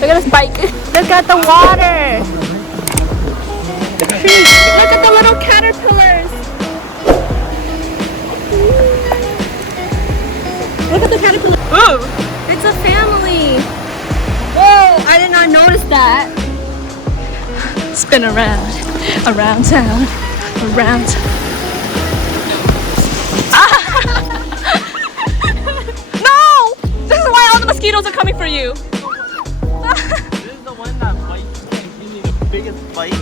Look at this bike. Look at the water. Look at the little caterpillars. Look at the caterpillar. Ooh. It's a family. Whoa, I did not notice that. Spin around, around town, around. No! This is why all the mosquitoes are coming for you. This is the one that bites and gives me the biggest bites.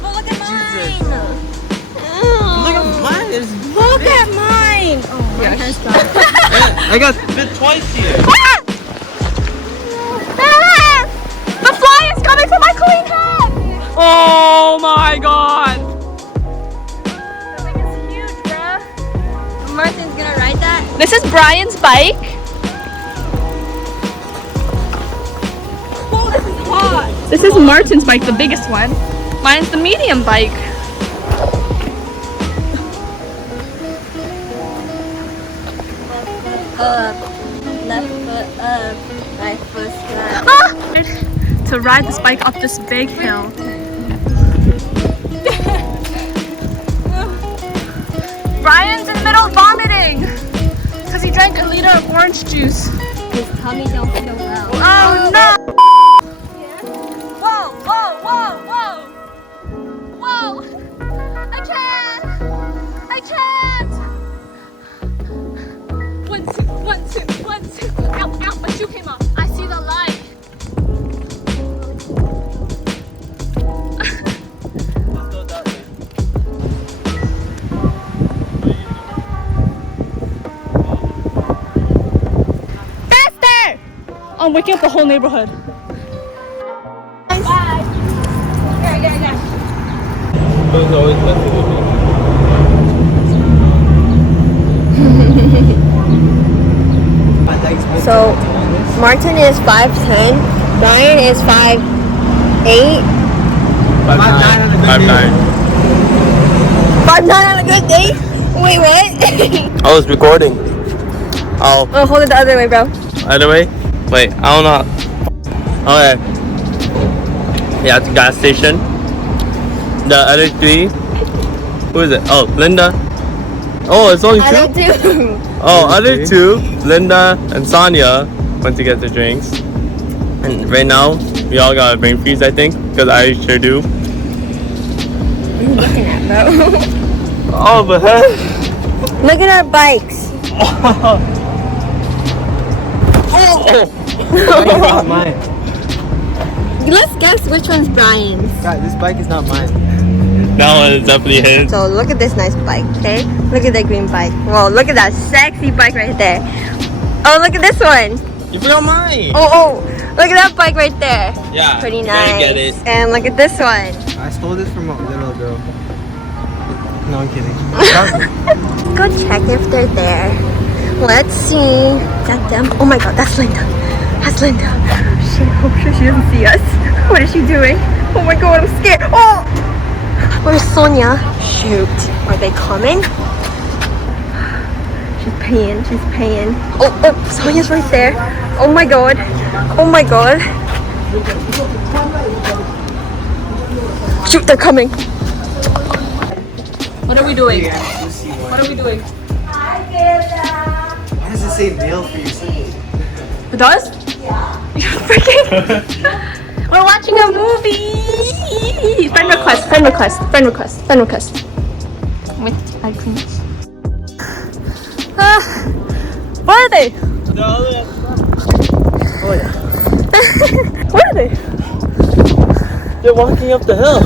Well, look at mine. Look at mine. It's Look at mine. Oh, my hands dropped. I got bit twice here. The fly is coming for my queen head! Oh my god! That thing is huge, bruh. Martin's gonna ride that. This is Brian's bike. Oh, this is hot. This is Martin's bike, the biggest one. Mine's the medium bike. Left foot up, right foot flat. Ah! To ride this bike up this big hill. Brian's in the middle of vomiting because he drank a liter of orange juice. His tummy don't feel well. Oh no! Whoa, whoa, whoa, whoa! Whoa! I can't! I can't! 1, 2, 1, 2, 1, 2. Ow, ow, my shoe came off. I see the light. Let's go that way. Faster! I'm waking up the whole neighborhood. Bye. Yeah. Who's always messing with me? So, Martin is 5'10", Brian is 5'8". 5'9". 5'9" on a good day? Wait, what? I was recording. Oh, Oh, hold it the other way, bro. either way? Wait, I don't know. Okay. Yeah, at the gas station. The other three. Who is it? Oh, Linda. Oh, it's only I two? don't do. Oh, other two, Linda and Sonia, went to get their drinks. And right now, we all got a brain freeze, I think, because I sure do. What are you looking at, bro? Oh, but hey. Look at our bikes. Not mine. Let's guess which one's Brian's. God, this bike is not mine. That one is definitely his. So look at this nice bike, okay? Look at that green bike. Whoa, look at that sexy bike right there. Oh, look at this one. You forgot mine. Oh, look at that bike right there. Yeah. Pretty you nice. gotta get it. And look at this one. I stole this from a little girl. No, I'm kidding. Go check if they're there. Let's see. Is that them? Oh my god, that's Linda. That's Linda. Shit, hope she doesn't see us. What is she doing? Oh my god, I'm scared. Oh! Where's Sonia? Shoot. Are they coming? She's paying. Oh, Sonia's right there. Oh my god. Oh my god. Shoot, they're coming. What are we doing? Let's see What are we doing? Why does it say male for you? It does? Yeah. You're freaking. We're watching a movie. Friend request. With ice cream. Where are they? Oh yeah. Where are they? They're walking up the hill.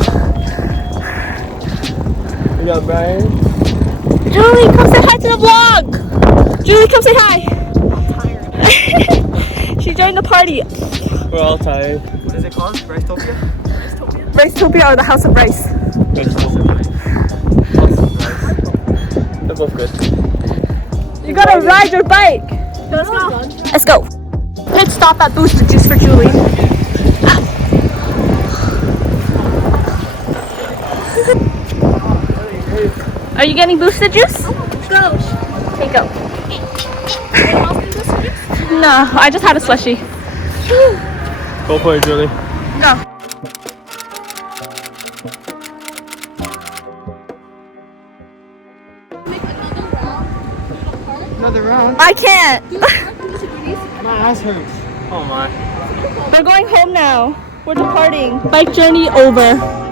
We got Brian. Julie, come say hi to the vlog. Julie, come say hi. I'm tired. She joined the party. We're all tired. What is it called? Ricetopia? Ricetopia or the House of Rice? They're both good. You gotta ride your bike. Let's go. Let's go. Pit stop at Boosted Juice for Julie. Are you getting Boosted Juice? Go. Okay, go. No, I just had a slushie. Go for it, Julie. Go. Another round. I can't. My ass hurts. Oh my. We're going home now. We're departing. Bike journey over.